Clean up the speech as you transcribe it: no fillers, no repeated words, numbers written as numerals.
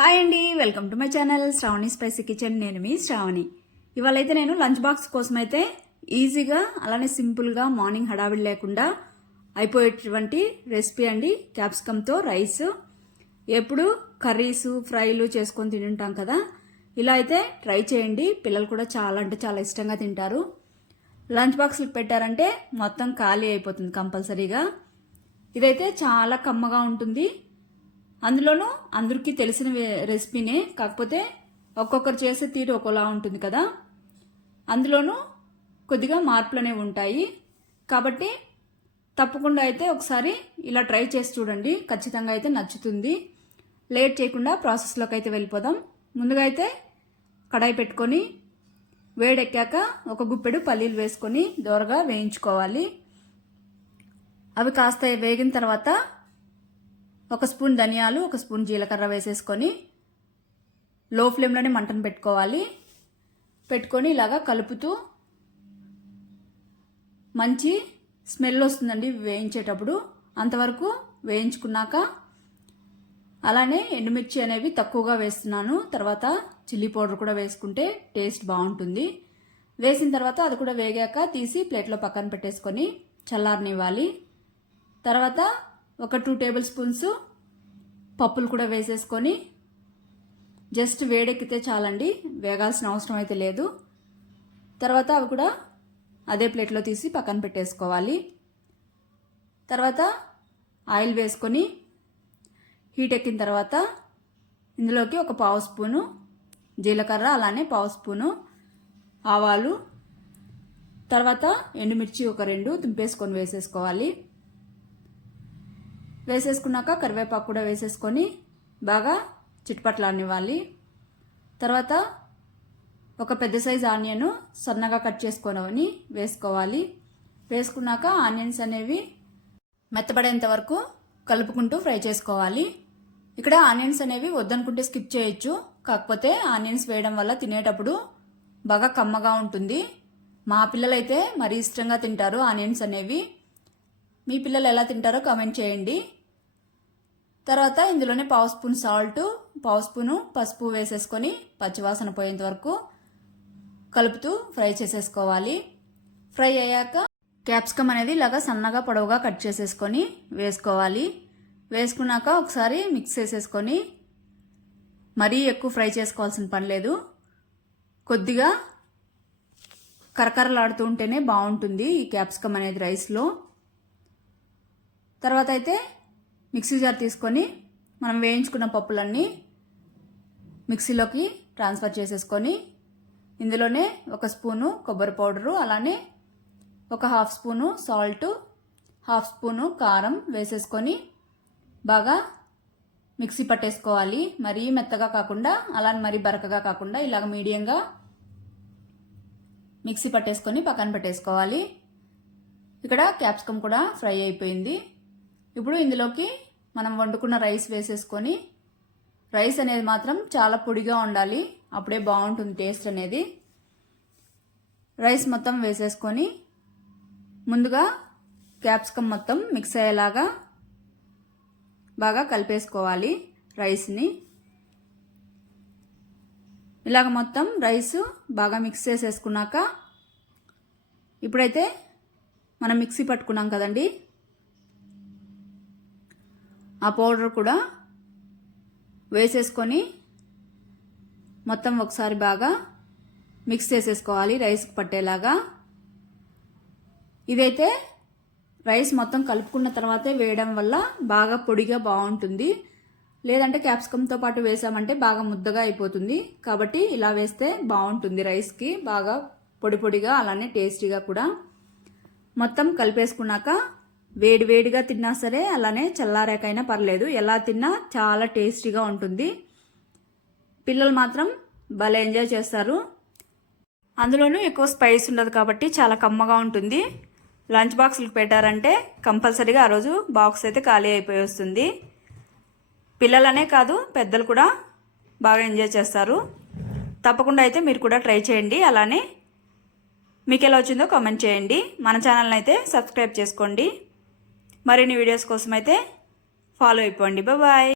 Hi అండి, welcome to my channel Sravani spicy kitchen. నేను మీ శ్రావణి. ఇవాళైతే నేను లంచ్ బాక్స్ కోసం అయితే ఈజీగా అలానే సింపుల్గా మార్నింగ్ హడావిడి లేకుండా అయిపోయేటువంటి రెసిపీ అండి, క్యాప్సికమ్తో రైస్. ఎప్పుడు కర్రీస్ ఫ్రైలు చేసుకొని తింటాం కదా, ఇలా అయితే ట్రై చేయండి. పిల్లలు కూడా చాలా అంటే చాలా ఇష్టంగా తింటారు. లంచ్ బాక్స్కి పెట్టారంటే మొత్తం ఖాళీ అయిపోతుంది కంపల్సరీగా. ఇదైతే చాలా కమ్మగా ఉంటుంది. అందులోనూ అందరికీ తెలిసిన రెసిపీనే, కాకపోతే ఒక్కొక్కరు చేసే తీరు ఒకలా ఉంటుంది కదా, అందులోనూ కొద్దిగా మార్పులు అనేవి ఉంటాయి. కాబట్టి తప్పకుండా అయితే ఒకసారి ఇలా ట్రై చేసి చూడండి, ఖచ్చితంగా అయితే నచ్చుతుంది. లేట్ చేయకుండా ప్రాసెస్లోకి అయితే వెళ్ళిపోదాం. ముందుగా అయితే కడాయి పెట్టుకొని వేడెక్కాక ఒక గుప్పెడు పల్లీలు వేసుకొని దోరగా వేయించుకోవాలి. అవి కాస్త వేగిన తర్వాత ఒక స్పూన్ ధనియాలు, ఒక స్పూన్ జీలకర్ర వేసేసుకొని లో ఫ్లేమ్లోనే మంటను పెట్టుకొని ఇలాగా కలుపుతూ మంచి స్మెల్ వస్తుందండి వేయించేటప్పుడు. అంతవరకు వేయించుకున్నాక అలానే ఎండుమిర్చి అనేవి తక్కువగా వేస్తున్నాను. తర్వాత చిల్లీ పౌడర్ కూడా వేసుకుంటే టేస్ట్ బాగుంటుంది. వేసిన తర్వాత అది కూడా వేగాక తీసి ప్లేట్లో పక్కన పెట్టేసుకొని చల్లారనివ్వాలి. తర్వాత ఒక 2 టేబుల్ స్పూన్స్ పప్పులు కూడా వేసేసుకొని జస్ట్ వేడెక్కితే చాలండి, వేగాల్సిన అవసరం అయితే లేదు. తర్వాత అవి కూడా అదే ప్లేట్లో తీసి పక్కన పెట్టేసుకోవాలి. తర్వాత ఆయిల్ వేసుకొని హీట్ ఎక్కిన తర్వాత ఇందులోకి ఒక 1/2 స్పూను జీలకర్ర, అలానే 1/2 స్పూను ఆవాలు, తర్వాత ఎండుమిర్చి ఒక 2 తుంపేసుకొని వేసేసుకోవాలి. వేసేసుకున్నాక కరివేపాకు కూడా వేసేసుకొని బాగా చిట్పట్లానివ్వాలి. తర్వాత ఒక పెద్ద సైజు ఆనియన్ సన్నగా కట్ చేసుకొని వేసుకోవాలి. వేసుకున్నాక ఆనియన్స్ అనేవి మెత్తబడేంత వరకు కలుపుకుంటూ ఫ్రై చేసుకోవాలి. ఇక్కడ ఆనియన్స్ అనేవి వద్దనుకుంటే స్కిప్ చేయొచ్చు, కాకపోతే ఆనియన్స్ వేయడం వల్ల తినేటప్పుడు బాగా కమ్మగా ఉంటుంది. మా పిల్లలైతే మరీ ఇష్టంగా తింటారు ఆనియన్స్ అనేవి. మీ పిల్లలు ఎలా తింటారో కామెంట్ చేయండి. తర్వాత ఇందులోనే 1/2 స్పూన్ సాల్ట్, 1/2 స్పూను పసుపు వేసేసుకొని పచ్చివాసన పోయేంత వరకు కలుపుతూ ఫ్రై చేసేసుకోవాలి. ఫ్రై అయ్యాక క్యాప్సికమ్ అనేది ఇలాగా సన్నగా పొడవుగా కట్ చేసేసుకొని వేసుకోవాలి. వేసుకున్నాక ఒకసారి మిక్స్ చేసేసుకొని మరీ ఎక్కువ ఫ్రై చేసుకోవాల్సిన పని లేదు, కొద్దిగా కరకరలాడుతూ ఉంటేనే బాగుంటుంది ఈ క్యాప్సికమ్ అనేది రైస్లో. తర్వాత అయితే మిక్సీ జార్ తీసుకొని మనం వేయించుకున్న పప్పులన్నీ మిక్సీలోకి ట్రాన్స్ఫర్ చేసేసుకొని ఇందులోనే 1 స్పూను కొబ్బరి పౌడరు, అలానే ఒక 1/2 స్పూను సాల్ట్, 1/2 స్పూను కారం వేసేసుకొని బాగా మిక్సీ పట్టేసుకోవాలి. మరీ మెత్తగా కాకుండా అలానే మరీ బరకగా కాకుండా ఇలాగ మీడియంగా మిక్సీ పట్టేసుకొని పక్కన పెట్టేసుకోవాలి. ఇక్కడ క్యాప్సికమ్ కూడా ఫ్రై అయిపోయింది. ఇప్పుడు ఇందులోకి మనం వండుకున్న రైస్ వేసేసుకొని, రైస్ అనేది మాత్రం చాలా పొడిగా ఉండాలి, అప్పుడే బాగుంటుంది టేస్ట్ అనేది. రైస్ మొత్తం వేసేసుకొని ముందుగా క్యాప్సికమ్ మొత్తం మిక్స్ అయ్యేలాగా బాగా కలిపేసుకోవాలి రైస్ని. ఇలాగ మొత్తం రైస్ బాగా మిక్స్ చేసేసుకున్నాక ఇప్పుడైతే మనం మిక్సీ పట్టుకున్నాం కదండి, ఆ పౌడర్ కూడా వేసేసుకొని మొత్తం ఒకసారి బాగా మిక్స్ చేసేసుకోవాలి రైస్కి పట్టేలాగా. ఇదైతే రైస్ మొత్తం కలుపుకున్న తర్వాతే వేయడం వల్ల బాగా పొడిగా బాగుంటుంది. లేదంటే క్యాప్సికమ్తో పాటు వేసామంటే బాగా ముద్దగా అయిపోతుంది. కాబట్టి ఇలా వేస్తే బాగుంటుంది రైస్కి, బాగా పొడి పొడిగా అలానే టేస్టీగా కూడా. మొత్తం కలిపేసుకున్నాక వేడివేడిగా తిన్నా సరే అలానే చల్లారాకైనా పర్లేదు, ఎలా తిన్నా చాలా టేస్టీగా ఉంటుంది. పిల్లలు మాత్రం భలే ఎంజాయ్ చేస్తారు. అందులోనూ ఎక్కువ స్పైస్ ఉండదు కాబట్టి చాలా కమ్మగా ఉంటుంది. లంచ్ బాక్స్లకు పెట్టారంటే కంపల్సరీగా ఆ రోజు బాక్స్ అయితే ఖాళీ అయిపోయి వస్తుంది. పిల్లలనే కాదు పెద్దలు కూడా బాగా ఎంజాయ్ చేస్తారు. తప్పకుండా అయితే మీరు కూడా ట్రై చేయండి. అలానే మీకు ఎలా వచ్చిందో కామెంట్ చేయండి. మన ఛానల్ని అయితే సబ్స్క్రైబ్ చేసుకోండి. మరిన్ని వీడియోస్ కోసం అయితే ఫాలో అయిపోండి. బాయ్.